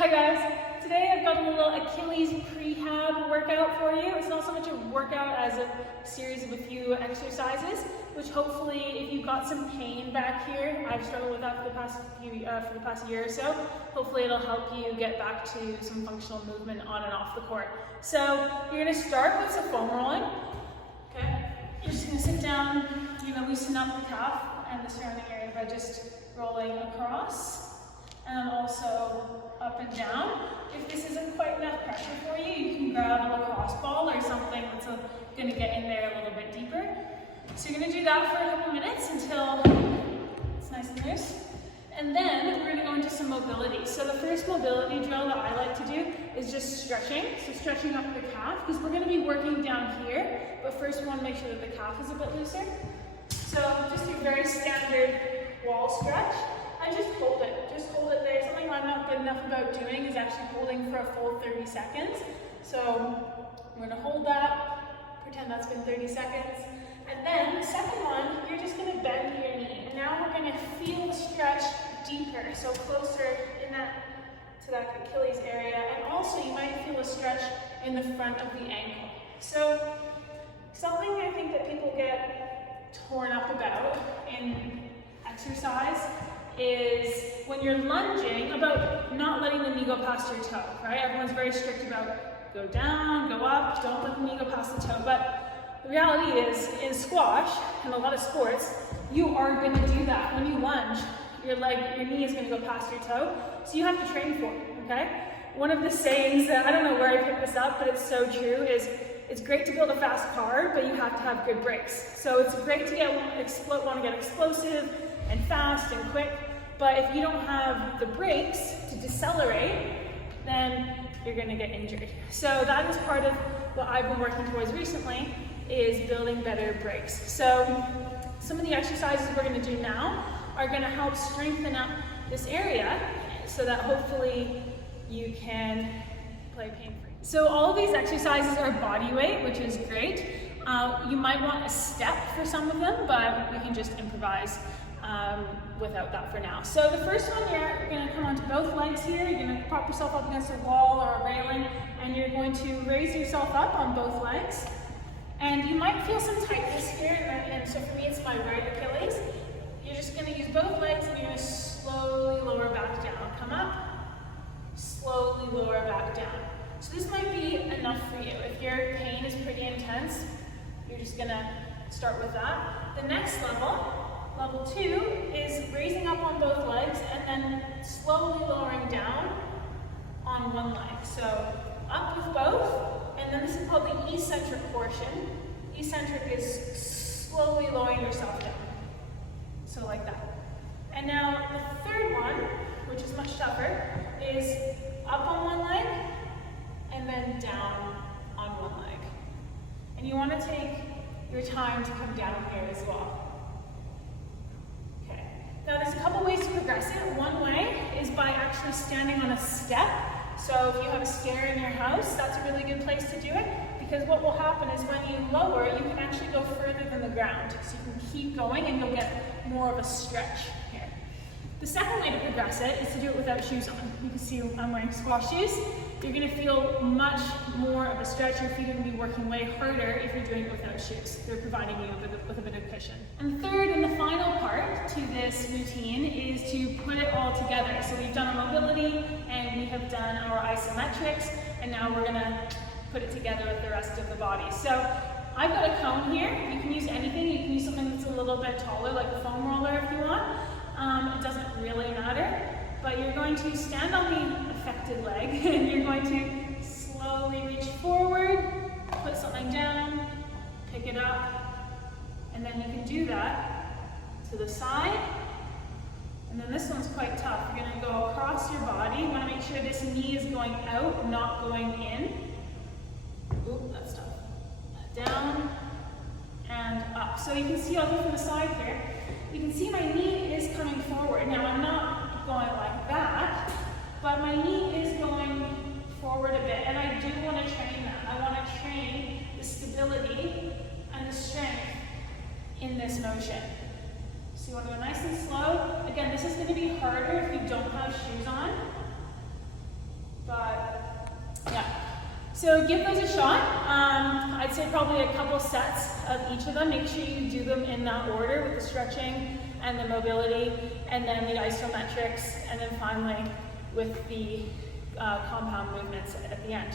Hi guys, today I've got a little Achilles prehab workout for you. It's not so much a workout as a series of a few exercises, which hopefully if you've got some pain back here, I've struggled with that for the past year or so, hopefully it'll help you get back to some functional movement on and off the court. So you're going to start with some foam rolling. Okay, you're just going to sit down, you're going to loosen up the calf and the surrounding area by just rolling across. And also up and down. If this isn't quite enough pressure for you, you can grab a lacrosse ball or something that's going to get in there a little bit deeper. So you're going to do that for a couple minutes until it's nice and loose. And then we're going to go into some mobility. So the first mobility drill that I like to do is just stretching. So stretching up the calf, because we're going to be working down here, but first we want to make sure that the calf is a bit looser. So just your very standard wall stretch. And just hold it there. Something I'm not good enough about doing is actually holding for a full 30 seconds. So we're gonna hold that, pretend that's been 30 seconds. And then the second one, you're just gonna bend your knee. And now we're gonna feel the stretch deeper, so closer to that Achilles area. And also you might feel a stretch in the front of the ankle. So something I think that people get torn up about in exercise is when you're lunging, about not letting the knee go past your toe, right? Everyone's very strict about go down, go up, don't let the knee go past the toe. But the reality is, in squash and a lot of sports, you are going to do that. When you lunge, your knee is going to go past your toe. So you have to train for it, okay? One of the sayings that, I don't know where I picked this up, but it's so true, is it's great to build a fast car, but you have to have good brakes. So it's great to want to get explosive and fast and quick, but if you don't have the brakes to decelerate, then you're going to get injured. So that is part of what I've been working towards recently, is building better brakes. So some of the exercises we're going to do now are going to help strengthen up this area so that hopefully you can play pain-free. So all of these exercises are body weight, which is great. You might want a step for some of them, but we can just improvise without that for now. So the first one, you're going to come onto both legs here. You're going to prop yourself up against a wall or a railing, and you're going to raise yourself up on both legs. And you might feel some tightness here, and so for me it's my right Achilles. You're just going to use both legs and you're going to slowly lower back down. Come up, slowly lower back down. So this might be enough for you. If your pain is pretty intense, you're just going to start with that. The next level, Level 2, is raising up on both legs and then slowly lowering down on one leg. So up with both, and then this is called the eccentric portion. Eccentric is slowly lowering yourself down. So like that. And now the third one, which is much tougher, is up on one leg and then down on one leg. And you want to take your time to come down here as well. Now there's a couple ways to progress it. One way is by actually standing on a step. So if you have a stair in your house, that's a really good place to do it, because what will happen is when you lower, you can actually go further than the ground. So you can keep going and you'll get more of a stretch here. The second way to progress it is to do it without shoes on. You can see I'm wearing squash shoes. You're going to feel much more of a stretch. Your feet are going to be working way harder if you're doing it without shoes. They're providing you with a bit of cushion. And the third and the final part to this routine is to put it all together. So we've done our mobility and we have done our isometrics, and now we're going to put it together with the rest of the body. So I've got a cone here. You can use anything. You can use something that's a little bit taller, like a foam roller if you want. It doesn't really matter, but you're going to stand on the affected leg and you're going to slowly reach forward, put something down, pick it up, and then you can do that to the side. And then this one's quite tough. You're going to go across your body. You want to make sure this knee is going out, not going in. Oop, that's tough. Down and up. So you can see, I'll go from the side here. You can see my knee is coming forward. Now I'm not going like that, but my knee is going forward a bit, and I do want to train that. I want to train the stability and the strength in this motion. So you want to go nice and slow. Again, this is going to be harder if you don't have shoes on. So give those a shot. I'd say probably a couple sets of each of them. Make sure you do them in that order with the stretching and the mobility, and then the isometrics, and then finally with the compound movements at the end.